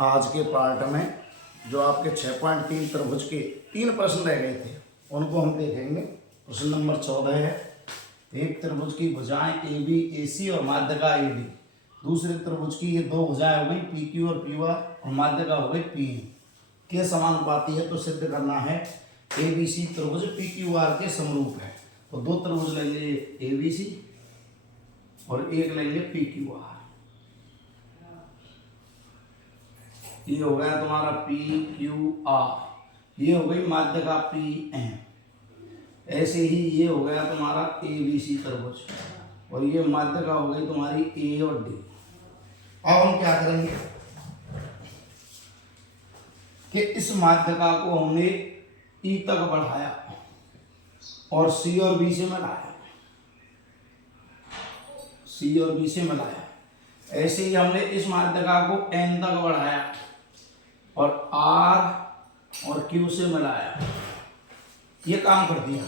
आज के पार्ट में जो आपके 6.3 त्रिभुज के 3 प्रश्न रह गए थे उनको हम देखेंगे। प्रश्न नंबर 14 है, एक त्रिभुज की भुजाएं ए बी ए सी और माध्यिका ए डी। दूसरे त्रिभुज की ये दो भुजाएं हो गई पी क्यू और पी आर और माध्यिका हो गई पी एन के समानुपाती है। तो सिद्ध करना है ए बी सी त्रिभुज पी क्यू आर के समरूप है। तो दो त्रिभुज लेंगे ए बी सी और एक लेंगे पी क्यू आर। ये हो गया तुम्हारा पी क्यू आर, ये हो गई माध्यिका पी एम। ऐसे ही ये हो गया तुम्हारा ए बी सी त्रिभुज और ये माध्यिका हो गई तुम्हारी ए और डी। अब हम क्या करेंगे कि इस माध्यिका को हमने ई तक बढ़ाया और सी और बी से मिलाया, सी और बी से मिलाया। ऐसे ही हमने इस माध्यिका को एन तक बढ़ाया और आर और क्यू से मिलाया। ये काम कर दिया।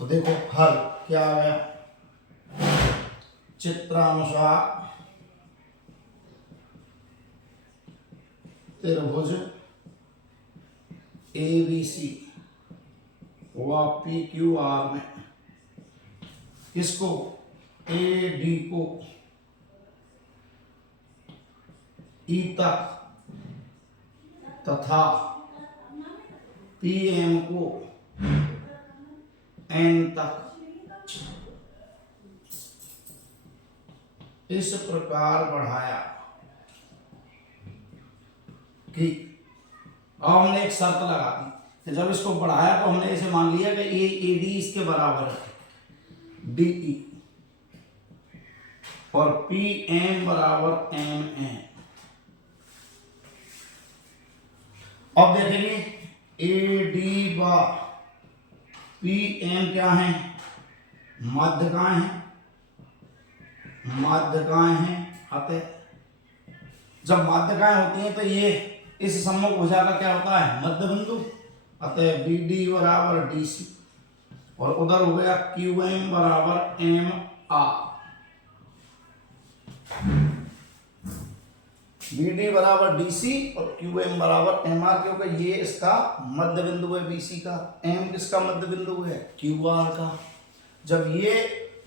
तो देखो हल क्या आ गया, चित्रानुसार त्रिभुज ए बी सी व पी क्यू आर में इसको ए डी को ई तक तथा पी एम को एन तक इस प्रकार बढ़ाया कि अब हमने एक शर्त लगा दी कि जब इसको बढ़ाया तो हमने ऐसे मान लिया कि ए डी इसके बराबर है डी ई और पी एम बराबर एम एन। अब देखेंगे ए डी व पी एम क्या है, माध्यिकाएं हैं, माध्यिकाएं हैं। अतः जब माध्यिकाएं होती हैं तो ये इस सम्मुख भुजा का क्या होता है, मध्य बिंदु। अतः बी डी बराबर डी सी और उधर हो गया क्यू एम बराबर एम आर। बी डी बराबर डी सी और क्यू एम बराबर एम आर, क्योंकि ये इसका मध्य बिंदु है बी सी का, एम किसका मध्य बिंदु है, क्यू आर का। जब ये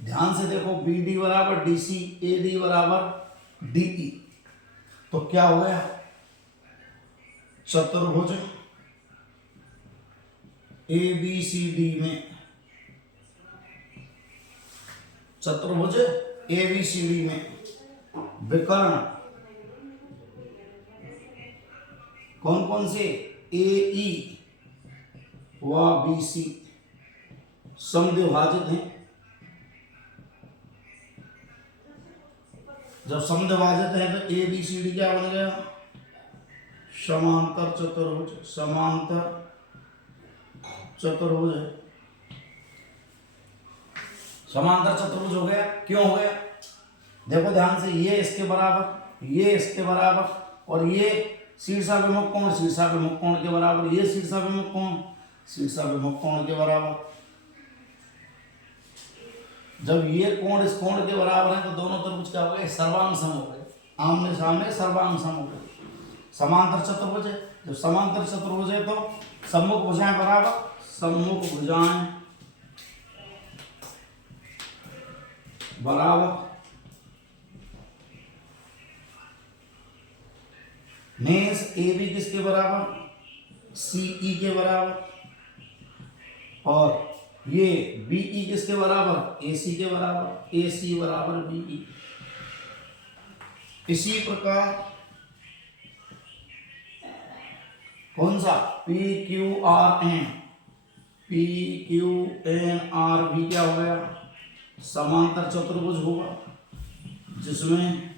ध्यान से देखो बी डी बराबर डी सी, ए डी बराबर डी ई, तो क्या हो गया, चतुर्भुज ए बी सी डी में, चतुर्भुज ए बी सी डी में विकर्ण कौन कौन से, ए ई व बी सी समद्विभाजित हैं। जब समद्विभाजित है तो ए बी सी डी क्या बन गया, समांतर चतुर्भुज, समांतर चतुर्भुज है, समांतर चतुर्भुज हो गया। क्यों हो गया, देखो ध्यान से, ये इसके बराबर, ये इसके बराबर और ये शीर्षाभिमुख कोण, शीर्षाभिमुख कोण के बराबर, ये शीर्षाभिमुख कोण, शीर्षाभिमुख कोण के बराबर। जब ये कोण इस कोण के बराबर है तो दोनों त्रिभुज क्या हो गए, सर्वांग सम हो गए, आमने सामने सर्वांग सम हो गए। समांतर चतुर्भुज है, जब समांतर चतुर्भुज है तो सम्मुख भुजाएं बराबर, सम्मुख भुजाएं बराबर। मेंस ए बी किसके बराबर, सी ई के बराबर और ये बी ई किसके बराबर, ए सी के बराबर, ए सी बराबर बी ई। इसी प्रकार कौन सा, P Q R N, P Q N R भी क्या हो गया, समांतर चतुर्भुज होगा, जिसमें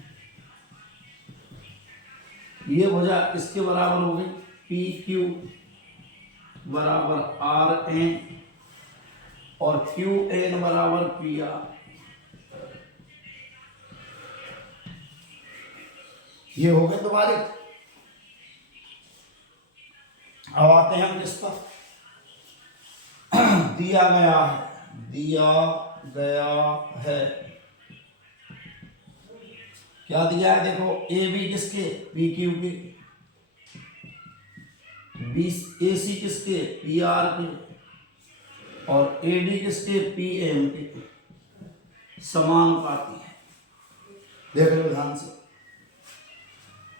ये भुजा इसके बराबर हो गई, पी क्यू बराबर आर एन और क्यू एन बराबर पी आर। ये हो गए तुम्हारे। अब आते हैं हम किस पर, दिया गया है, दिया गया है क्या दिया है देखो, ए बी किसके, पी क्यू के, बी ए सी किसके, पी आर के, और ए डी किसके, पी एम के, समानुपाती है। देख लो ध्यान से।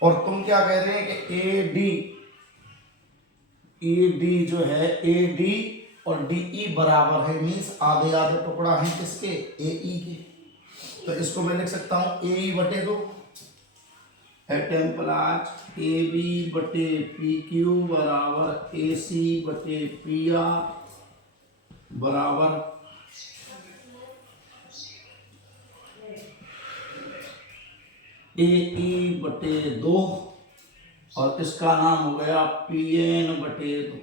और तुम क्या कह रहे हैं कि ए डी जो है, ए डी और डी ई बराबर है, मीन्स आधे आधे टुकड़ा है किसके, ए ई के। तो इसको मैं लिख सकता हूं ए ई बटे दो, एटम प्लस ए बी बटे पी क्यू बराबर ए सी बटे पी आर बराबर ए ई बटे दो, और इसका नाम हो गया पी एन बटे दो।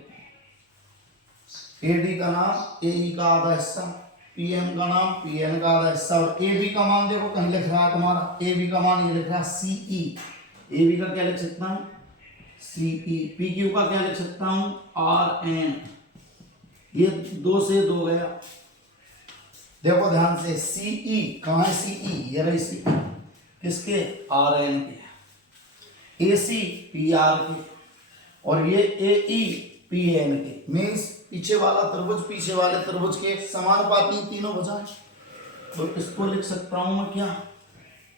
ए डी का नाम ए ई का आधा हिस्सा, पी एम का नाम पी एन का आधा हिस्सा, और ए बी का मान देखो कहीं लिख रहा है तुम्हारा, ए बी का मान ये लिख रहा है सी ई, ए बी का क्या लिख सकता हूँ, सी ई, पी क्यू का क्या लिख सकता हूँ, आर एन। ये दो से दो गया, देखो ध्यान से, सी ई कहाँ है, सी ई ये रही सी ई, किसके, आर एन के, ए सी पी आर के, और ये ए ई पी एन के। मीन्स पीछे वाला त्रिभुज पीछे वाले त्रिभुज के समानुपाती तीनों भुजाएं। तो इसको लिख सकता हूं मैं क्या,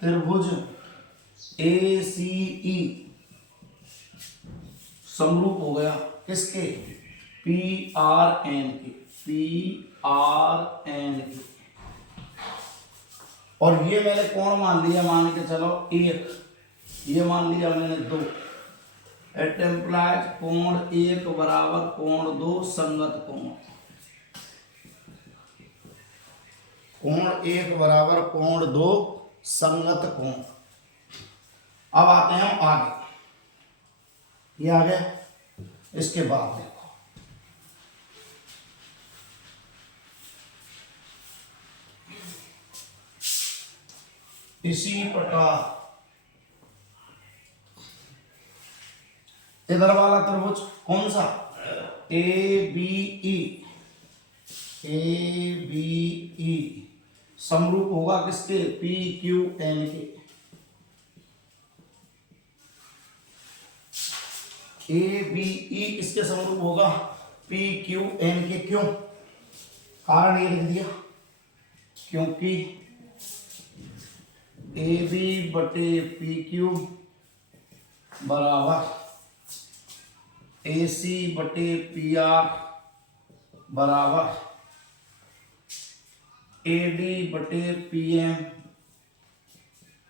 त्रिभुज ए सी ई समरूप हो गया किसके, पी आर एन के, पी आर एन के। और ये मैंने कोण मान लिया, मान के चलो एक, ये मान लिया मैंने दो, एट एम्प्लाइज कोण एक बराबर कोण दो संगत कोण, कोण एक बराबर कोण दो संगत कोण। अब आते हैं हम आगे, ये आ गया। इसके बाद देखो, इसी प्रकार इधर वाला त्रिभुज कौन सा, A B E, A B E समरूप होगा किसके, पी क्यू एन के। ए बी ई इसके समरूप होगा पी क्यू एन के। क्यों, कारण ये लिख दिया, क्योंकि ए बी बटे पी क्यू बराबर ए सी बटे पी आर बराबर ए डी बटे P M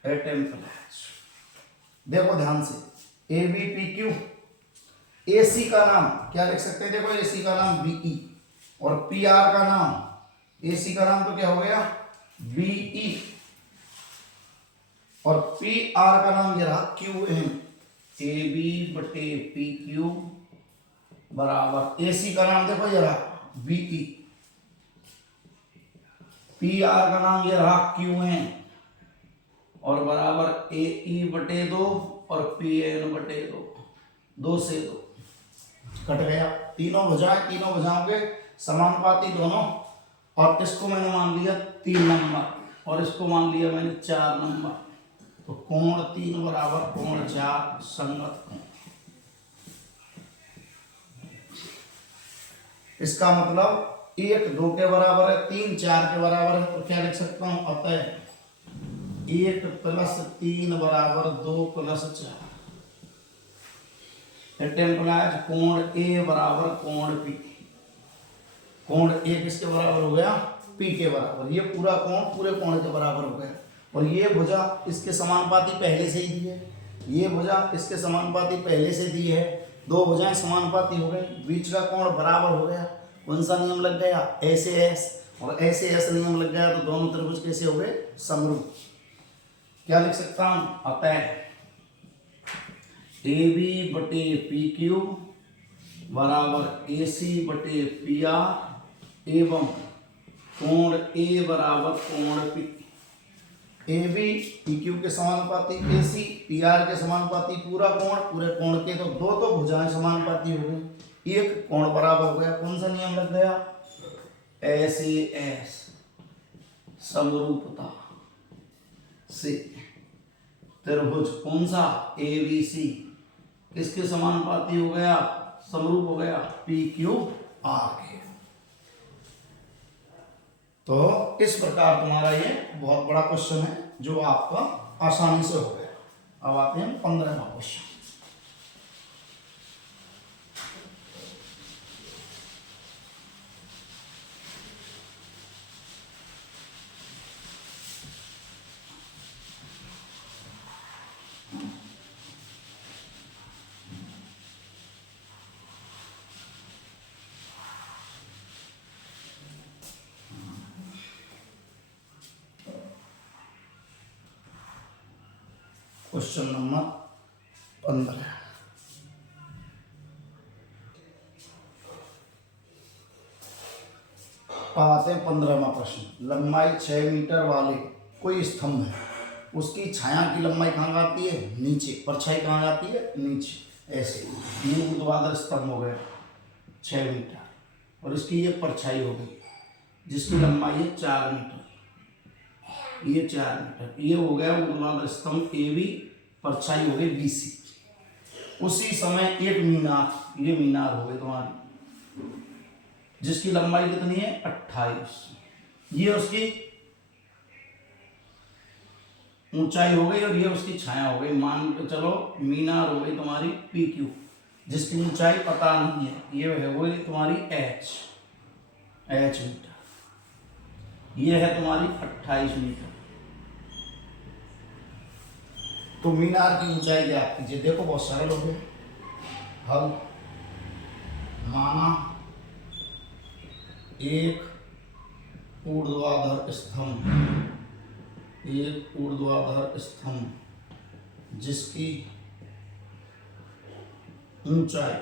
at M plus. देखो ध्यान से, A B P Q, A C का नाम क्या लिख सकते हैं, देखो ए सी का नाम बी ई, और पी आर का नाम, ए सी का नाम तो क्या हो गया, बी ई, और पी आर का नाम ये रहा क्यू एम, ए बी बटे पी क्यू बराबर ए सी का नाम देखो ये रहा बी ई, पी आर का नाम ये रहा क्यू एन, और बराबर ए ई बटे दो और पी एन बटे दो, दो से दो कट गया। तीनों भुजाओं के समानुपाती दोनों, और इसको मैंने मान लिया 3 नंबर और इसको मान लिया मैंने 4 नंबर। तो कोण 3 बराबर कोण 4 संगत कोण। इसका मतलब 1 2 के बराबर है, 3 4 के बराबर है, तो क्या लिख सकता हूं, अतः 1 + 3 बराबर 2 + 4। एम्प्लाइज कोण ए बराबर कोण पी, कोण ए किसके बराबर हो गया, पी के बराबर। ये पूरा कोण पूरे कोण के बराबर हो गया, और ये भुजा इसके समानुपाती पहले से ही दी है, ये भुजा इसके समानुपाती पहले से दी है, दो भुजाएं समानुपाती हो गई, बीच का कोण बराबर हो गया। कौन सा नियम लग गया, ऐसे एस और ऐसे एस नियम लग गया, तो दोनों त्रिभुज कैसे हो गए, समरूप। क्या लिख सकता हूं, अतः ए बी बटे पी क्यू बराबर ए सी बटे पी आर एवं कोण ए बराबर कोण P. A B P Q के समानुपाती, ए सी पी आर के समानुपाती, पूरा कोण पूरे कोण के, तो दो तो भुजाएं समानुपाती हो गई, एक कोण बराबर हो गया। कौन सा नियम लग गया, ऐसे एस समरूपता से। त्रिभुज कौन सा ABC किसके समानुपाती हो गया, समरूप हो गया, PQR के। तो इस प्रकार तुम्हारा ये बहुत बड़ा क्वेश्चन है जो आपका आसानी से हो गया। अब आते हैं 15वां क्वेश्चन। Question number 15। आते हैं 15वां प्रश्न। लंबाई 6 मीटर वाले कोई स्तंभ है, उसकी छाया की लंबाई कहाँ आती है, नीचे, परछाई कहाँ आती है, नीचे। ऐसे ये ऊर्ध्वाधर स्तंभ हो गया 6 मीटर और इसकी ये परछाई हो गई जिसकी लंबाई है 4 मीटर, ये 4 मीटर। ये हो गया ऊर्ध्वाधर स्तंभ AB, परछाई हो गई BC। उसी समय एक मीनार, ये मीनार हो गई तुम्हारी जिसकी लंबाई कितनी है 28, ये उसकी ऊंचाई हो गई और ये उसकी छाया हो गई। मान के चलो मीनार हो गई तुम्हारी PQ जिसकी ऊंचाई पता नहीं है, ये है वो तुम्हारी H मीटर, ये है तुम्हारी 28 मीटर। तो मीनार की ऊंचाई ज्ञात कीजिए। देखो बहुत सरल हो गया हल। माना एक ऊर्ध्वाधर स्तंभ जिसकी ऊंचाई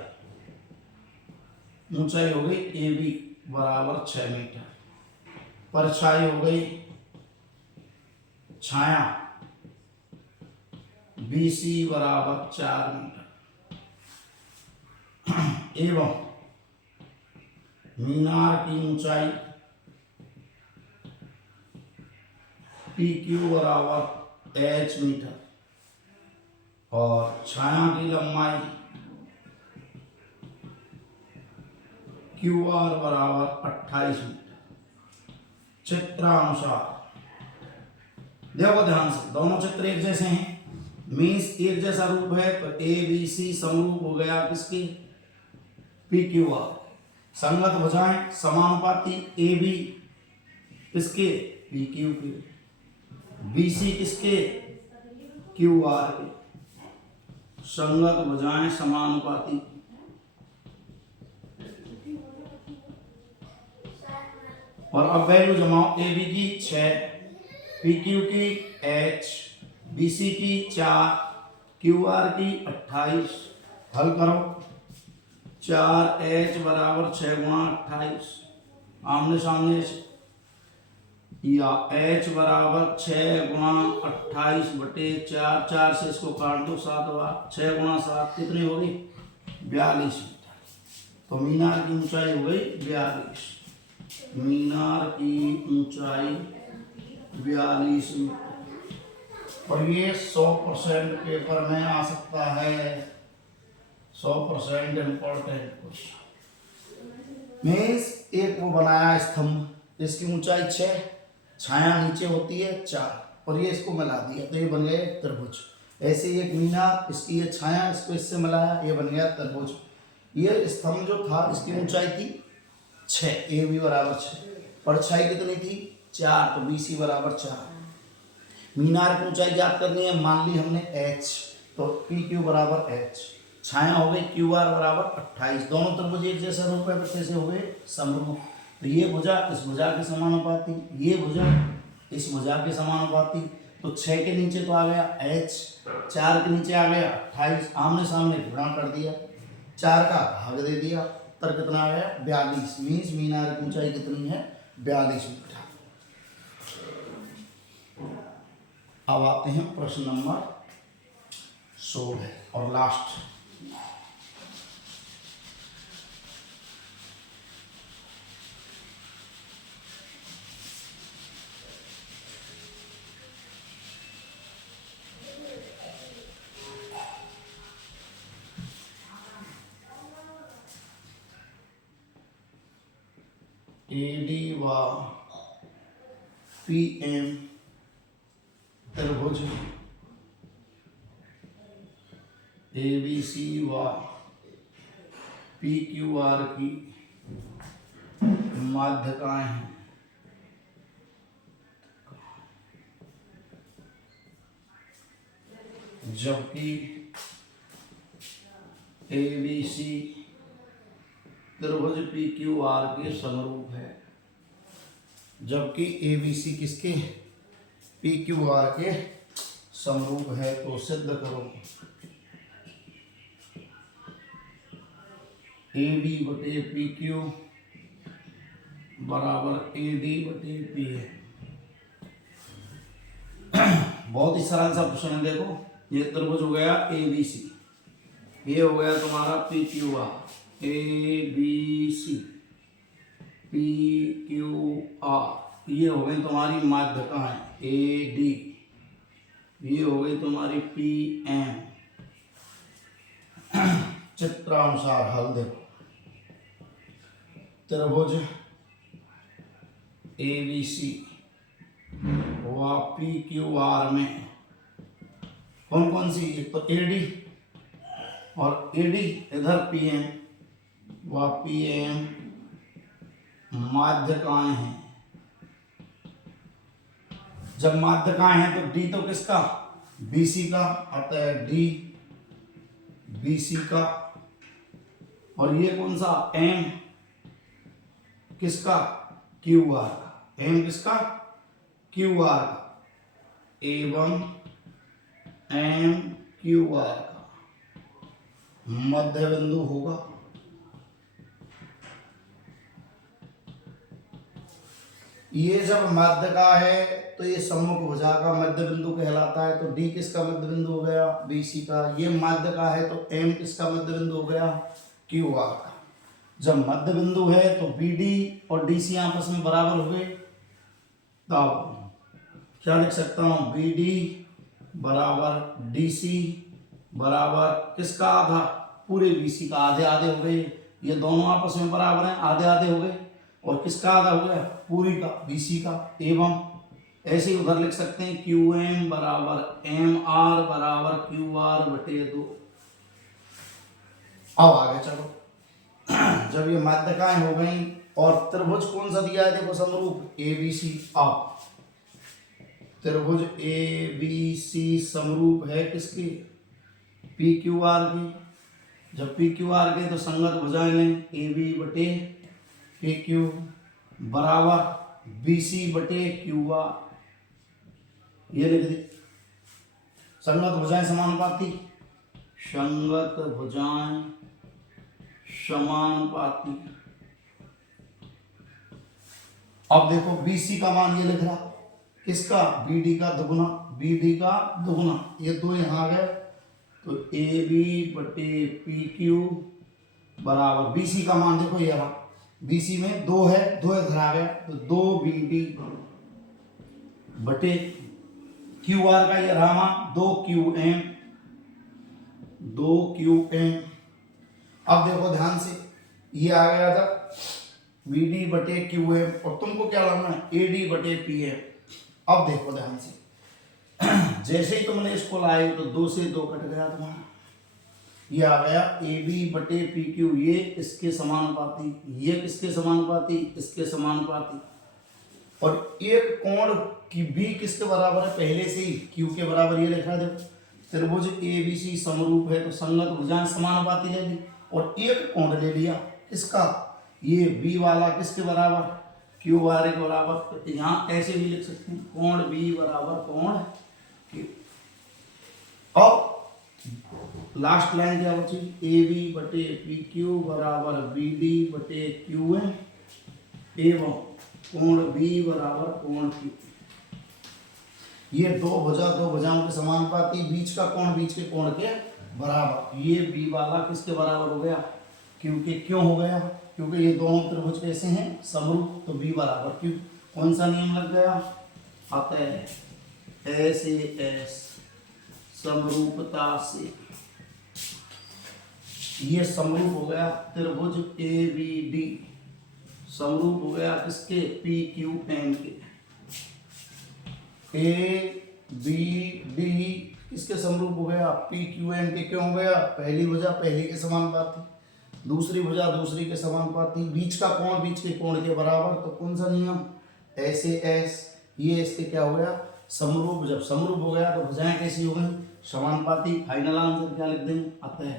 हो गई AB बराबर 6 मीटर, परछाई हो गई छाया BC बराबर 4 मीटर एवं मीनार की ऊंचाई PQ बराबर H मीटर और छाया की लंबाई QR बराबर 28 मीटर। चित्रानुसार देखो ध्यान से, दोनों चित्र एक जैसे हैं, मीन्स एक जैसा रूप है, तो ABC समरूप हो गया किसकी, PQR। संगत भुजाएं समानुपाती, AB किसके, PQ के, BC किसके, QR के। संगत भुजाएं समानुपाती, और अब वैल्यू जमाओ। AB की 6, PQ की H, BC की 4, QR की 28। हल करो। 4H बराबर 6 गुणा 28, आमने सामने या H बराबर 6 गुणा 28 बटे 4, 4 से इसको काट दो, 7 बार 6 गुणा 7 कितनी होगी 42 मीटर। तो मीनार की ऊंचाई हो गई 42, मीनार की ऊंचाई 42 मीटर। और ये 100% पेपर में आ सकता है, 100% इम्पोर्टेंट क्वेश्चन। मीन्स एक वो बनाया स्तंभ, इसकी ऊंचाई 6, छाया नीचे होती है 4 और ये इसको मिला दिया तो ये बन गया त्रिभुज। ऐसे ही एक मीनार, इसकी ये छाया, इसको इससे मिलाया, ये बन गया त्रिभुज। ये स्तंभ जो था इसकी ऊंचाई थी 6, AB बराबर 6, परछाई कितनी थी 4, तो BC बराबर 4। मीनार की ऊंचाई ज्ञात करनी है, मान ली हमने H, तो PQ बराबर H, छाया हो गई QR बराबर 28। दोनों त्रिभुज एक जैसा रूप है, कैसे हो गए समरूप। तो ये भुजा इस भुजा के समानुपाती, ये भुजा इस भुजा के समानुपाती। तो 6 के नीचे तो आ गया H, 4 के नीचे आ गया 28, आमने सामने गुणा कर दिया, 4 का भाग दे दिया, उत्तर कितना आ गया 42। मीन्स मीनार की ऊंचाई कितनी है 42 मीटर। अब आते हैं प्रश्न नंबर 16 और लास्ट। AD व PM त्रिभुज ABC व PQR की माध्यकाएं हैं। जबकि ABC त्रिभुज PQR के समरूप है। जबकि ABC किसके? PQR के समरूप है। तो सिद्ध करो AB बटे PQ बराबर AD बटे PA। बहुत ही सरल सा क्वेश्चन है। देखो, ये त्रिभुज हो गया ABC, ये हो गया तुम्हारा PQR, ABC PQR, ये हो गई तुम्हारी माध्यकाएं AD, ये हो गई तुम्हारी PM। चित्रानुसार हल देखो, त्रिभुज ABC व PQR में कौन कौन सी? एक तो AD और AD इधर PM व PM माध्यकाएं हैं। जब माध्यकाएं हैं तो D तो किसका? BC का, अतः D BC का। और ये कौन सा? M किसका? QR का। M किसका? QR का। एवं M QR का मध्य बिंदु होगा। ये जब मध्य का है तो ये सम्मुख भुजा का मध्य बिंदु कहलाता है। तो D किसका मध्य बिंदु हो गया? BC का। ये मध्य का है तो M किसका मध्य बिंदु हो गया? QR का। जब मध्य बिंदु है तो BD और DC आपस में बराबर हो गए। तब क्या लिख सकता हूँ? BD बराबर DC बराबर किसका आधा? पूरे BC का। आधे आधे हो गए, ये दोनों आपस में बराबर हैं, आधे आधे हो गए। और किसका आधा हो गया? पूरी का, BC का। एवं ऐसे ही उधर लिख सकते हैं QM बराबर MR बराबर QR बटे 2। अब आगे चलो, जब ये माध्यकाएं हो गई और त्रिभुज कौन सा दिया है? देखो समरूप ABC। अब त्रिभुज ABC समरूप है किसकी? PQR की। जब PQR के तो संगत भुजाएं लें AB बटे PQ बराबर BC बटे QR। ये लिख दी। संगत भुजाएं समानुपाती, संगत भुजाएं समानुपाती। अब देखो BC का मान ये लिख रहा, किसका? BD का दुगुना, BD का दुगुना। ये दो यहाँ आ गए तो AB बटे PQ बराबर BC का मान देखो ये रहा। BC में 2 है, 2 इधर आ गया तो 2BD बटे QR का ये रहा मान 2QM, 2QM। अब देखो ध्यान से, ये आ गया था BD बटे QM और तुमको क्या लाना है? AD बटे PM। अब देखो ध्यान से, जैसे ही तुमने इसको लाए तो 2 से 2 कट गया तुम्हारा। ये आ गया AB बटे PQ, ये इसके समानुपाती, ये किसके समानुपाती? इसके समानुपाती। और एक कोण की B किसके बराबर है? पहले से ही Q के बराबर। ये लिखा है देखो, त्रिभुज ABC समरूप है तो संगत भुजाएं समानुपाती ले ली और एक कोण ले लिया किसका? ये B वाला किसके बराबर? QR के बराबर। तो यहाँ ऐसे भी लिख सकते हैं कोण B बराबर कोण Q। अब लास्ट लाइन क्या बची? AB बटे PQ बराबर BD बटे QM एवं कोण B बराबर कोण Q। ये दो भुजाओं के समानुपाती, बीच का कोण बीच के कोण के बराबर। ये B वाला किसके बराबर हो गया? Q के। क्यों हो गया? क्योंकि ये दोनों त्रिभुज कैसे हैं? समरूप। तो B बराबर Q। कौन सा नियम लग गया? अतः SAS समरूपता से ये समरूप हो गया त्रिभुज ABD समरूप हो गया किसके, पी क्यू एन के। ए बी डी किसके समरूप हो गया, पी क्यू एन के। क्यों हो गया, पहली भुजा पहली के समानुपाती, दूसरी भुजा दूसरी के समानुपाती, बीच का कोण बीच के कोण के बराबर। तो कौन सा नियम, ऐसे एस, ये इसके क्या हो गया, समरूप। जब समरूप हो गया तो भुजाएं कैसी हो गई, समानुपाती। फाइनल आंसर क्या लिख देंगे, अतः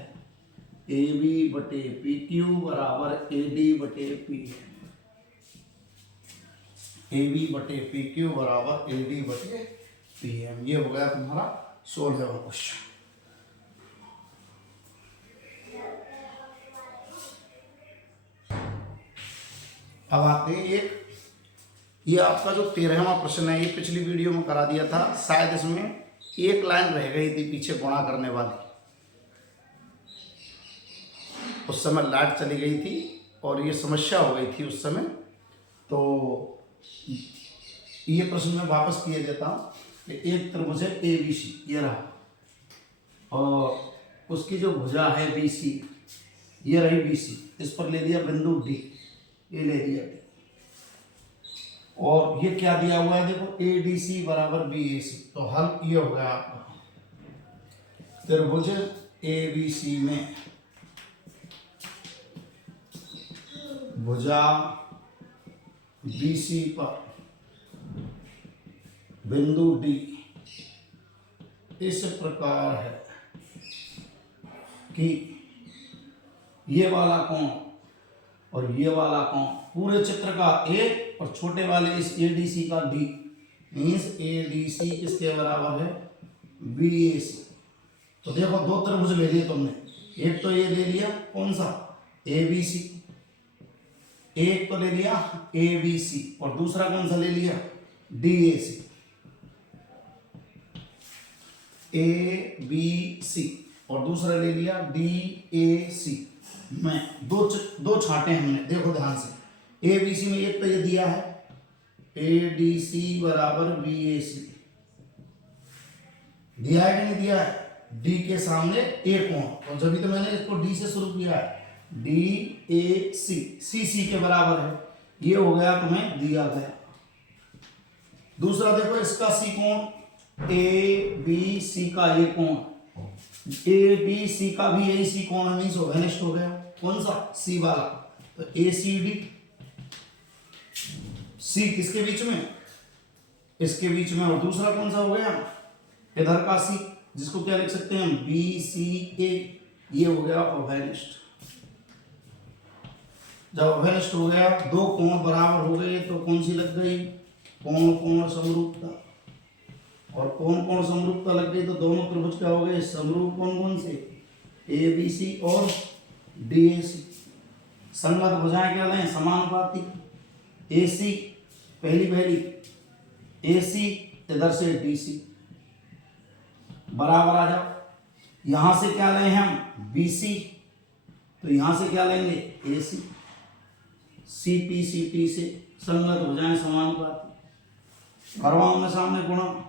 ए बी बटे पी क्यू बराबर ए डी बटे पी एन। ए बी बटे पी क्यू बराबर ए डी बटे पी एम। ये हो गया तुम्हारा 16वां क्वेश्चन। अब आते हैं एक, ये आपका जो 13वां प्रश्न है, ये पिछली वीडियो में करा दिया था, शायद इसमें एक लाइन रह गई थी पीछे गुणा करने वाली। उस समय लाइट चली गई थी और ये समस्या हो गई थी उस समय। तो ये प्रश्न मैं वापस किया देता हूँ कि एक त्रिभुज है ए बी सी, ये रहा, और उसकी जो भुजा है बी सी, ये रही बी सी, इस पर ले लिया बिंदु डी, ये ले लिया डी, और ये क्या दिया हुआ है देखो, ए डी सी बराबर बी ए सी। तो हल ये हो गया आपका, त्रिभुज ए बी सी में भुजा बी सी पर बिंदु डी इस प्रकार है कि ये वाला कोण और ये वाला कोण, पूरे चित्र का ए और छोटे वाले इस ए डी सी का D, means A D C किसके बराबर है, बी ए सी। तो देखो दो त्रिभुज ले लिए तुमने, एक तो ये ले लिया कौन सा, ए बी सी, एक तो ले लिया ए बी सी, और दूसरा कौन सा ले लिया, D A C. A B C और दूसरा ले लिया डी ए सी में दो छांटे हमने, देखो ध्यान से। ए बी सी में एक तो ये दिया है ए डी सी बराबर बी ए सी, दिया है कि नहीं दिया है, डी के सामने ए कोण, और जब भी तो मैंने इसको डी से शुरू किया है, डी ए सी, सी सी के बराबर है, ये हो गया तुम्हें दिया गया। दूसरा देखो इसका सी कोण, ए बी सी का ये कोण, ए बी सी का भी यही सी कोण है, मीन्स घनिष्ठ हो गया, कौन सा, सी वाला। तो ए सी डी, सी किसके बीच में, इसके बीच में, और दूसरा कौन सा हो गया, इधर का सी, जिसको क्या लिख सकते हैं, बी सी ए, ये हो गया अभयनिष्ठ। जब अभयनिष्ठ हो गया, दो कोण बराबर हो गए, तो कौन सी लग गई, कोण कोण समरूपता, और कोण कोण समरूपता लग गई तो दोनों त्रिभुज क्या हो गए, समरूप। कौन कौन से, ए बी सी और डी ए सी। संगत भुजाएं क्या लें, समानुपाती। ए सी पहली ए सी इधर से डी सी, बराबर आ जाओ। यहां से क्या लें हम, बी सी, तो यहां से क्या लेंगे, ए सी, सी पी सी टी से संगत भुजाएं समानुपाती। करवाओ में सामने गुणा,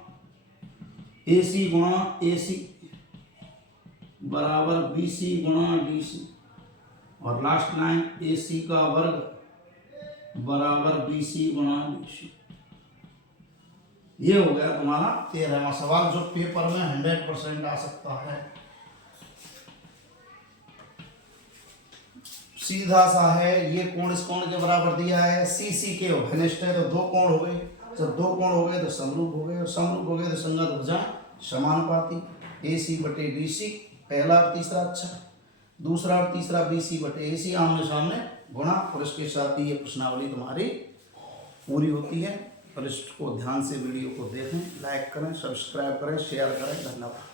ए सी गुणा ए सी बराबर बी सी गुणा डी सी, और लास्ट लाइन ए सी का वर्ग बराबर बी सी गुणा डी सी। ये हो गया तुम्हारा 13वां सवाल, जो पेपर में 100% आ सकता है। सीधा सा है, ये कोण इस कोण के बराबर दिया है, सी सी के घनिष्ठ है, तो दो कोण हो गए, जब दो कोण हो गए तो समरूप हो गए, और समरूप हो गए तो संगत भुजाएं समानुपाती। ए सी बटे डी सी पहला और तीसरा, अच्छा, दूसरा और तीसरा बी सी बटे ए सी, आमने सामने गुणा, और इसके साथ ही ये प्रश्नावली तुम्हारी पूरी होती है। और इसको ध्यान से वीडियो को देखें, लाइक करें, सब्सक्राइब करें, शेयर करें। धन्यवाद।